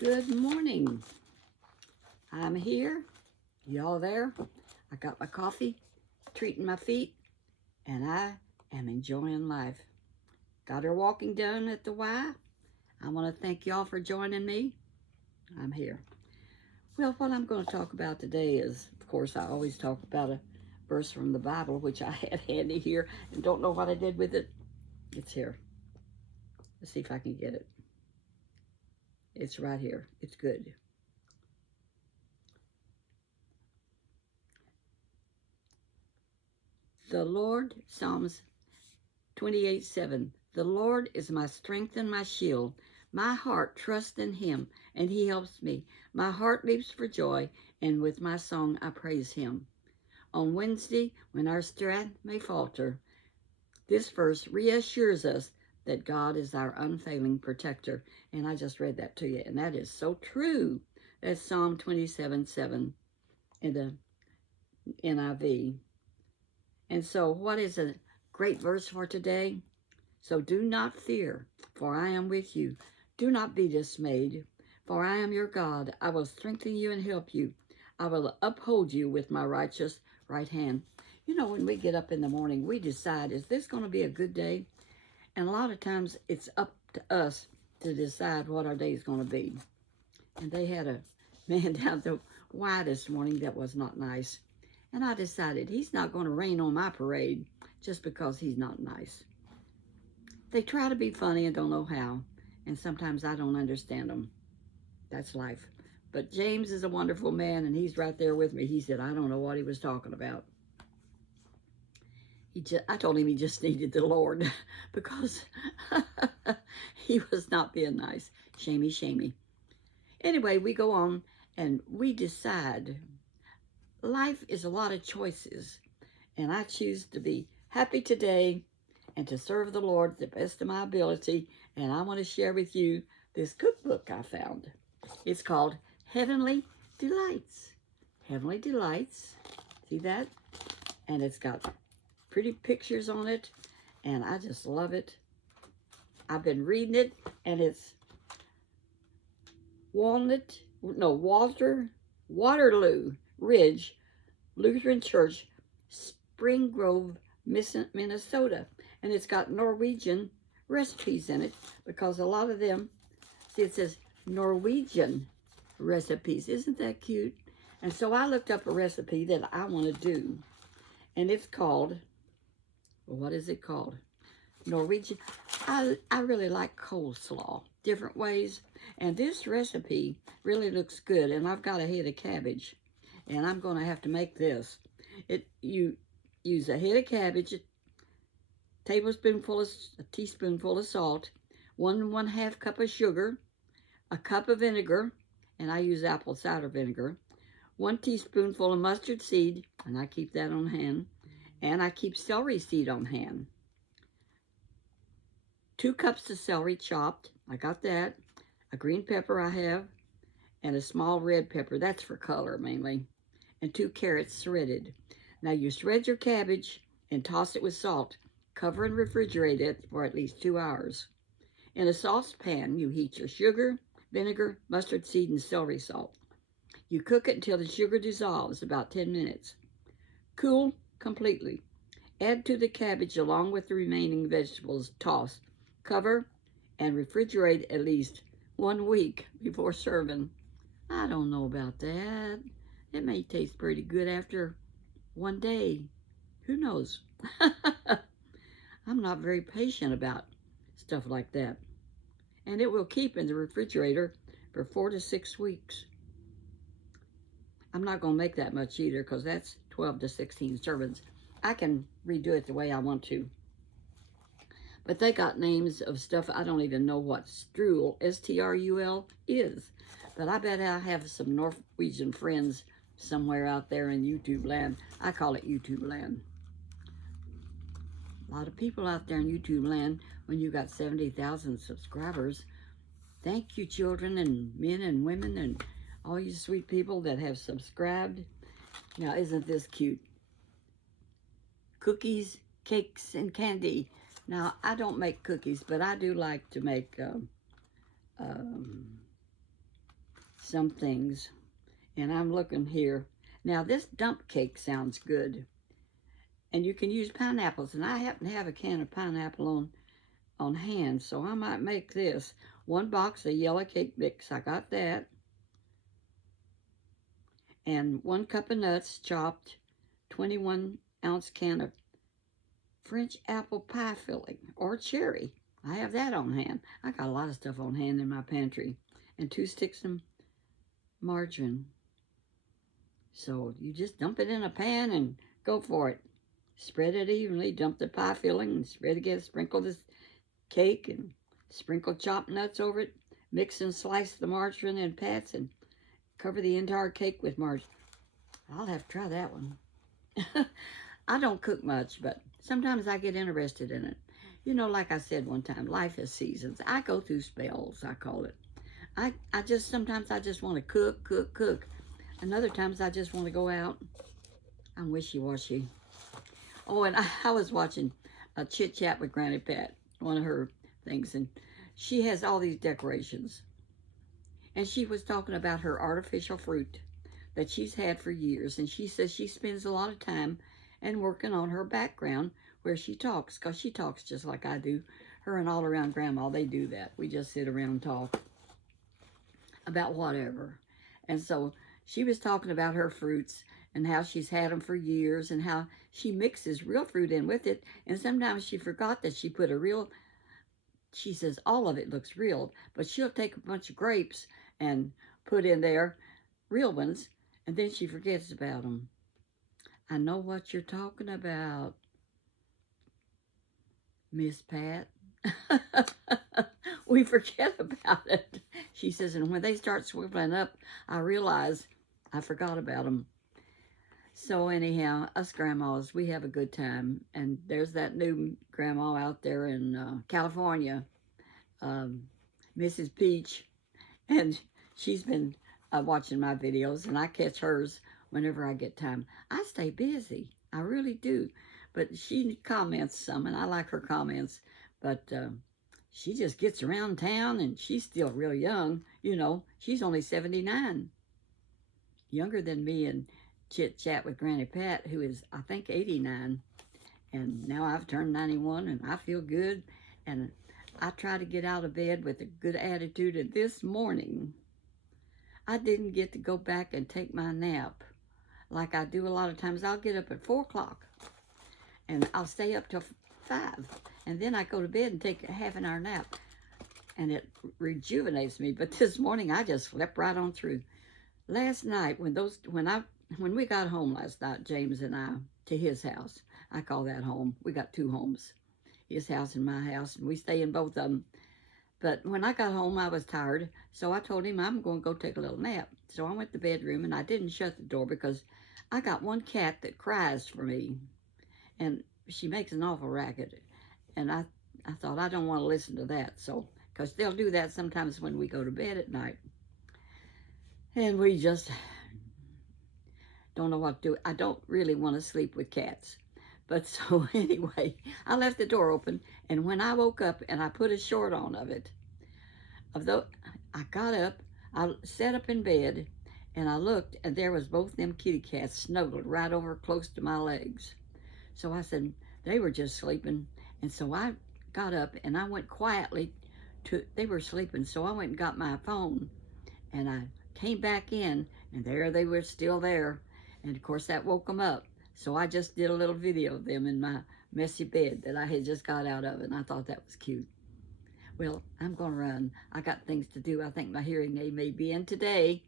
Good morning. I'm here. Y'all there? I got my coffee, treating my feet, and I am enjoying life. Got her walking done at the Y. I want to thank y'all for joining me. I'm here. Well, what I'm going to talk about today is, of course, I always talk about a verse from the Bible, which I had handy here and don't know what I did with it. It's here. Let's see if I can get it. It's right here. It's good. The Lord, Psalms 28:7. The Lord is my strength and my shield. My heart trusts in him, and he helps me. My heart leaps for joy, and with my song I praise him. On Wednesday, when our strength may falter, this verse reassures us that God is our unfailing protector. And I just read that to you, and that is so true. That's Psalm 27:7 in the NIV. And so what is a great verse for today? So do not fear, for I am with you. Do not be dismayed, for I am your God. I will strengthen you and help you. I will uphold you with my righteous right hand. You know, when we get up in the morning, we decide, is this going to be a good day? And a lot of times it's up to us to decide what our day is going to be. And they had a man down the Y this morning that was not nice. And I decided he's not going to rain on my parade just because he's not nice. They try to be funny and don't know how, and sometimes I don't understand them. That's life. But James is a wonderful man, and he's right there with me. He said, I don't know what he was talking about. I told him he just needed the Lord because he was not being nice. Shamey, shamey. Anyway, we go on, and we decide. Life is a lot of choices, and I choose to be happy today and to serve the Lord to the best of my ability. And I want to share with you this cookbook I found. It's called Heavenly Delights. Heavenly Delights. See that? And it's got pretty pictures on it, and I just love it. I've been reading it, and it's Waterloo Ridge Lutheran Church, Spring Grove, Minnesota. And it's got Norwegian recipes in it because a lot of them, see, it says Norwegian recipes. Isn't that cute? And so I looked up a recipe that I want to do. And it's called, well, what is it called? Norwegian. I really like coleslaw, different ways. And this recipe really looks good. And I've got a head of cabbage. And I'm going to have to make this. You use a head of cabbage, a teaspoonful of salt, 1/2 cup of sugar, a cup of vinegar, and I use apple cider vinegar, 1 teaspoonful of mustard seed, and I keep that on hand, and I keep celery seed on hand. 2 cups of celery chopped, I got that, a green pepper I have, and a small red pepper, that's for color mainly, and 2 carrots shredded. Now you shred your cabbage and toss it with salt. Cover and refrigerate it for at least 2 hours. In a saucepan, you heat your sugar, vinegar, mustard seed, and celery salt. You cook it until the sugar dissolves, about 10 minutes. Cool completely. Add to the cabbage along with the remaining vegetables. Toss, cover, and refrigerate at least 1 week before serving. I don't know about that. It may taste pretty good after 1 day. Who knows? I'm not very patient about stuff like that. And it will keep in the refrigerator for 4 to 6 weeks. I'm not going to make that much either because that's 12 to 16 servings. I can redo it the way I want to. But they got names of stuff I don't even know what strul, S-T-R-U-L, is. But I bet I have some Norwegian friends somewhere out there in YouTube land. I call it YouTube land. A lot of people out there in YouTube land when you got 70,000 subscribers. Thank you, children and men and women and all you sweet people that have subscribed. Now, isn't this cute? Cookies, cakes, and candy. Now, I don't make cookies, but I do like to make some things. And I'm looking here. Now, this dump cake sounds good. And you can use pineapples. And I happen to have a can of pineapple on hand, so I might make this. 1 box of yellow cake mix. I got that. And 1 cup of nuts chopped. 21-ounce can of French apple pie filling or cherry. I have that on hand. I got a lot of stuff on hand in my pantry. And 2 sticks of margarine. So you just dump it in a pan and go for it. Spread it evenly, dump the pie filling and spread it again. Sprinkle this cake and sprinkle chopped nuts over it. Mix and slice the margarine in pats and cover the entire cake with margarine. I'll have to try that one. I don't cook much, but sometimes I get interested in it. You know, like I said one time, life is seasons. I go through spells, I call it. Sometimes I just want to cook. And other times I just want to go out. I'm wishy-washy. Oh, and I was watching a Chit Chat with Granny Pat, one of her things, and she has all these decorations. And she was talking about her artificial fruit that she's had for years, and she says she spends a lot of time and working on her background where she talks, because she talks just like I do. Her and All Around Grandma, they do that. We just sit around and talk about whatever. And so she was talking about her fruits and how she's had them for years and how she mixes real fruit in with it. And sometimes she forgot that she put she says all of it looks real, but she'll take a bunch of grapes and put in there real ones, and then she forgets about them. I know what you're talking about, Miss Pat. We forget about it. She says, and when they start swiveling up, I realize I forgot about them. So anyhow, us grandmas, we have a good time. And there's that new grandma out there in California, Mrs. Peach. And she's been watching my videos, and I catch hers whenever I get time. I stay busy. I really do. But she comments some, and I like her comments. But she just gets around town, and she's still real young. You know, she's only 79. Younger than me and Chit Chat with Granny Pat, who is, I think, 89. And now I've turned 91, and I feel good. And I try to get out of bed with a good attitude. And this morning, I didn't get to go back and take my nap like I do a lot of times. I'll get up at 4 o'clock, and I'll stay up till 5. And then I go to bed and take a half an hour nap. And it rejuvenates me. But this morning, I just slept right on through. Last night, when we got home last night, James and I, to his house, I call that home. We got 2 homes, his house and my house, and we stay in both of them. But when I got home, I was tired, so I told him I'm going to go take a little nap. So I went to the bedroom, and I didn't shut the door because I got one cat that cries for me, and she makes an awful racket. And I thought, I don't want to listen to that, so because they'll do that sometimes when we go to bed at night. And we just don't know what to do. I don't really want to sleep with cats. But so anyway, I left the door open, and when I woke up and I put a short on of it, I got up, I sat up in bed, and I looked, and there was both them kitty cats snuggled right over close to my legs. So I said, they were just sleeping. And so I got up, and I went quietly they were sleeping, so I went and got my phone, and I came back in, and there they were still there. And of course that woke them up. So I just did a little video of them in my messy bed that I had just got out of, and I thought that was cute. Well, I'm going to run. I got things to do. I think my hearing aid may be in today,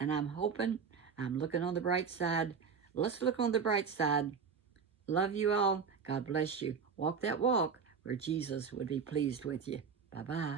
and I'm looking on the bright side. Let's look on the bright side. Love you all. God bless you. Walk that walk where Jesus would be pleased with you. Bye-bye.